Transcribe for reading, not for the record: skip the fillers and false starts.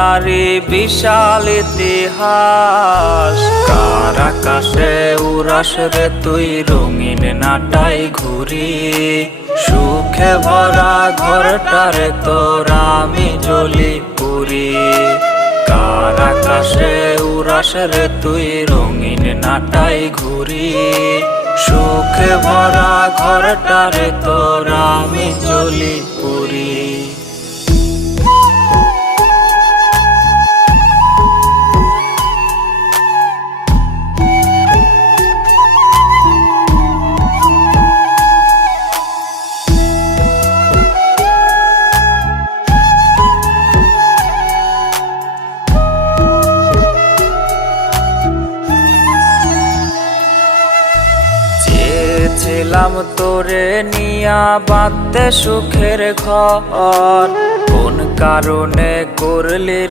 নারী বিশাল ইতিহাস। কার আকাশে উড়াস রে তুই রঙিন নাটাই ঘুরি, সুখে ভরা ঘরটারে তোর আমি জ্বলি পুরি। কার আকাশে উড়াস রে তুই রঙিন নাটাই ঘুরি, সুখে ভরা ঘরটারে তোর আমি জ্বলি পুরি। চেয়েছিলাম তোরে নিয়া বাঁধতে সুখের ঘর, কোন কারণে করলি